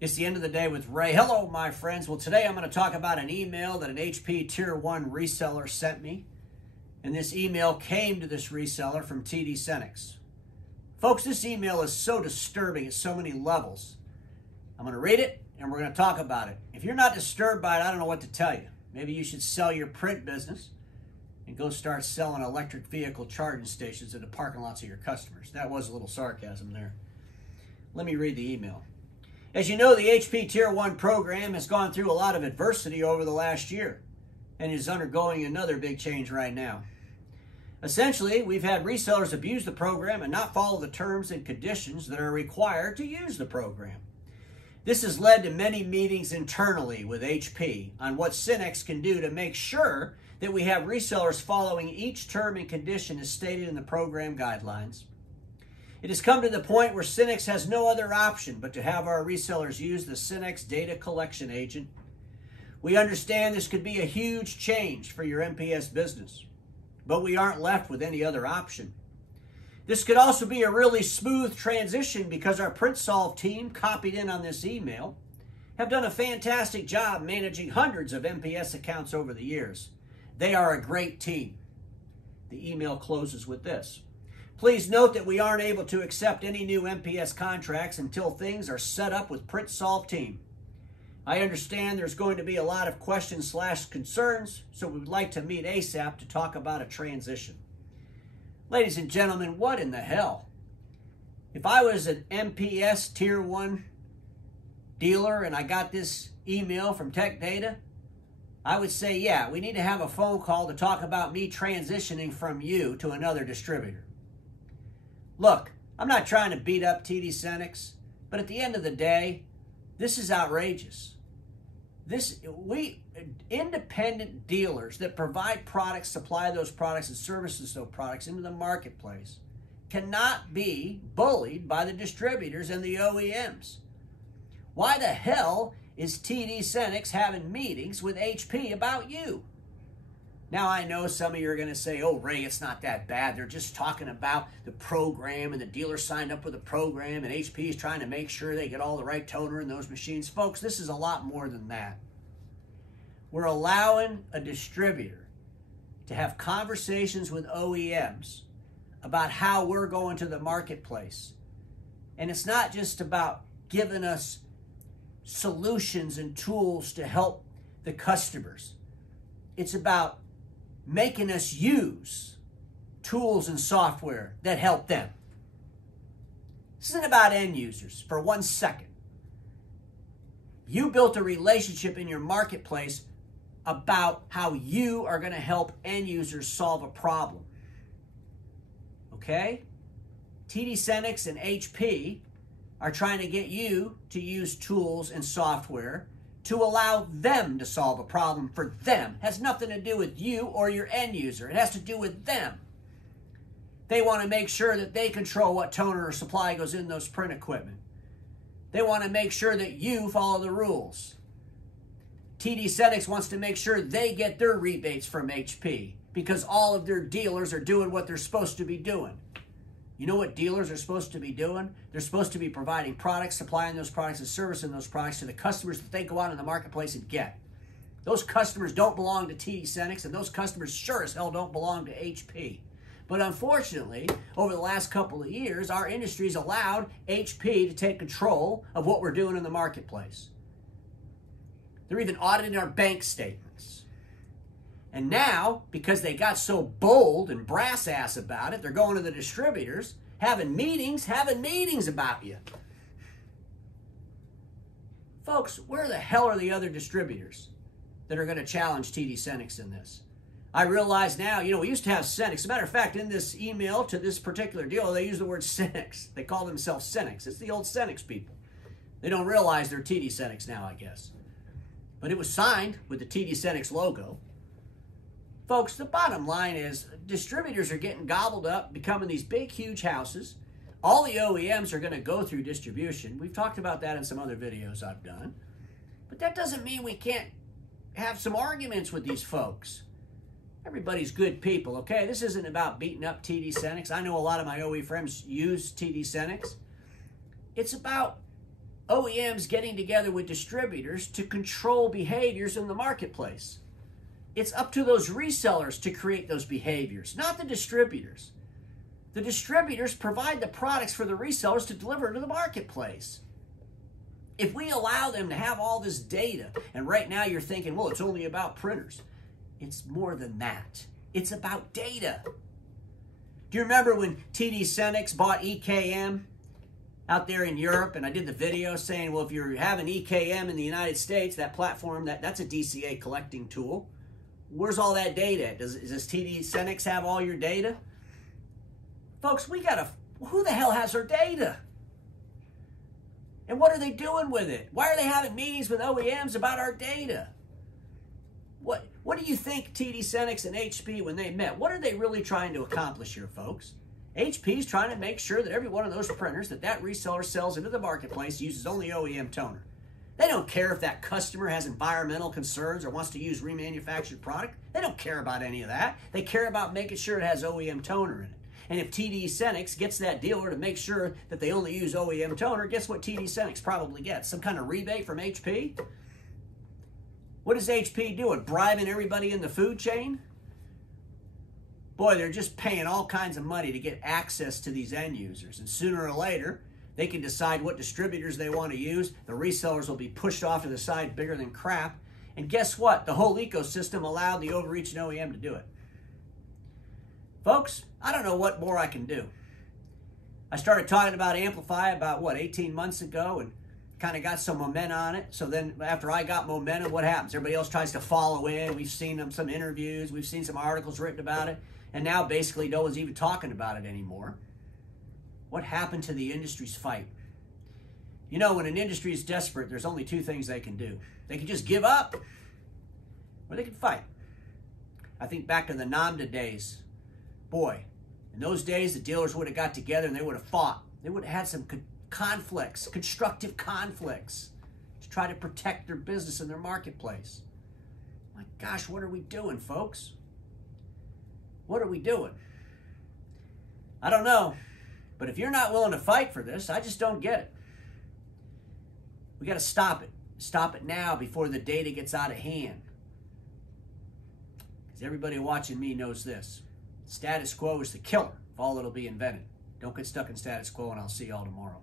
It's the end of the day with Ray. Hello, my friends. Well, today I'm going to talk about an email that an HP Tier 1 reseller sent me. And this email came to this reseller from TDSynnex. Folks, this email is so disturbing at so many levels. I'm going to read it, and we're going to talk about it. If you're not disturbed by it, I don't know what to tell you. Maybe you should sell your print business and go start selling electric vehicle charging stations in the parking lots of your customers. That was a little sarcasm there. Let me read the email. As you know, the HP Tier 1 program has gone through a lot of adversity over the last year and is undergoing another big change right now. Essentially, we've had resellers abuse the program and not follow the terms and conditions that are required to use the program. This has led to many meetings internally with HP on what Synnex can do to make sure that we have resellers following each term and condition as stated in the program guidelines. It has come to the point where Synnex has no other option but to have our resellers use the Synnex data collection agent. We understand this could be a huge change for your MPS business, but we aren't left with any other option. This could also be a really smooth transition because our PrintSolve team, copied in on this email, have done a fantastic job managing hundreds of MPS accounts over the years. They are a great team. The email closes with this. Please note that we aren't able to accept any new MPS contracts until things are set up with PrintSolve team. I understand there's going to be a lot of questions/concerns, so we would like to meet ASAP to talk about a transition. Ladies and gentlemen, what in the hell? If I was an MPS Tier 1 dealer and I got this email from Tech Data, I would say, yeah, we need to have a phone call to talk about me transitioning from you to another distributor. Look, I'm not trying to beat up TDSynnex, but at the end of the day, this is outrageous. Independent dealers that provide products, supply those products, and services those products into the marketplace cannot be bullied by the distributors and the OEMs. Why the hell is TDSynnex having meetings with HP about you? Now, I know some of you are going to say, oh, Ray, it's not that bad. They're just talking about the program and the dealer signed up with the program and HP is trying to make sure they get all the right toner in those machines. Folks, this is a lot more than that. We're allowing a distributor to have conversations with OEMs about how we're going to the marketplace. And it's not just about giving us solutions and tools to help the customers. It's about making us use tools and software that help them. This isn't about end users for 1 second. You built a relationship in your marketplace about how you are going to help end users solve a problem. Okay? TDSynnex and HP are trying to get you to use tools and software to allow them to solve a problem for them. It has nothing to do with you or your end user. It has to do with them. They want to make sure that they control what toner or supply goes in those print equipment. They want to make sure that you follow the rules. TDSynnex wants to make sure they get their rebates from HP because all of their dealers are doing what they're supposed to be doing. You know what dealers are supposed to be doing? They're supposed to be providing products, supplying those products, and servicing those products to the customers that they go out in the marketplace and get. Those customers don't belong to TDSynnex, and those customers sure as hell don't belong to HP. But unfortunately, over the last couple of years, our industry's allowed HP to take control of what we're doing in the marketplace. They're even auditing our bank statements. And now, because they got so bold and brass ass about it, they're going to the distributors, having meetings about you. Folks, where the hell are the other distributors that are going to challenge TDSynnex in this? I realize now, we used to have Synnex. As a matter of fact, in this email to this particular deal, they use the word Synnex. They call themselves Synnex. It's the old Synnex people. They don't realize they're TDSynnex now, I guess. But it was signed with the TDSynnex logo. Folks, the bottom line is distributors are getting gobbled up, becoming these big, huge houses. All the OEMs are going to go through distribution. We've talked about that in some other videos I've done. But that doesn't mean we can't have some arguments with these folks. Everybody's good people, okay? This isn't about beating up TDSynnex. I know a lot of my OE friends use TDSynnex. It's about OEMs getting together with distributors to control behaviors in the marketplace. It's up to those resellers to create those behaviors, not the distributors. The distributors provide the products for the resellers to deliver to the marketplace. If we allow them to have all this data, and right now you're thinking, well, it's only about printers. It's more than that. It's about data. Do you remember when TDSynnex bought EKM out there in Europe? And I did the video saying, well, if you're having EKM in the United States, that platform, that's a DCA collecting tool. Where's all that data? Does TDSynnex have all your data? Folks, who the hell has our data? And what are they doing with it? Why are they having meetings with OEMs about our data? What do you think TDSynnex and HP, when they met, what are they really trying to accomplish here, folks? HP is trying to make sure that every one of those printers that reseller sells into the marketplace uses only OEM toner. They don't care if that customer has environmental concerns or wants to use remanufactured product. They don't care about any of that. They care about making sure it has OEM toner in it. And if TDSynnex gets that dealer to make sure that they only use OEM toner, guess what TDSynnex probably gets? Some kind of rebate from HP? What is HP doing? Bribing everybody in the food chain? Boy, they're just paying all kinds of money to get access to these end users. And sooner or later, they can decide what distributors they want to use. The resellers will be pushed off to the side bigger than crap. And guess what? The whole ecosystem allowed the overreaching OEM to do it. Folks, I don't know what more I can do. I started talking about Amplify about, 18 months ago, and kind of got some momentum on it. So then after I got momentum, what happens? Everybody else tries to follow in. We've seen some interviews. We've seen some articles written about it. And now basically no one's even talking about it anymore. What happened to the industry's fight? You know, when an industry is desperate, there's only two things they can do. They can just give up, or they can fight. I think back to the NAMDA days. Boy, in those days, the dealers would have got together and they would have fought. They would have had some conflicts, constructive conflicts, to try to protect their business and their marketplace. My gosh, what are we doing, folks? What are we doing? I don't know. But if you're not willing to fight for this, I just don't get it. We got to stop it. Stop it now before the data gets out of hand. Because everybody watching me knows this. Status quo is the killer of all that'll be invented. Don't get stuck in status quo, and I'll see y'all tomorrow.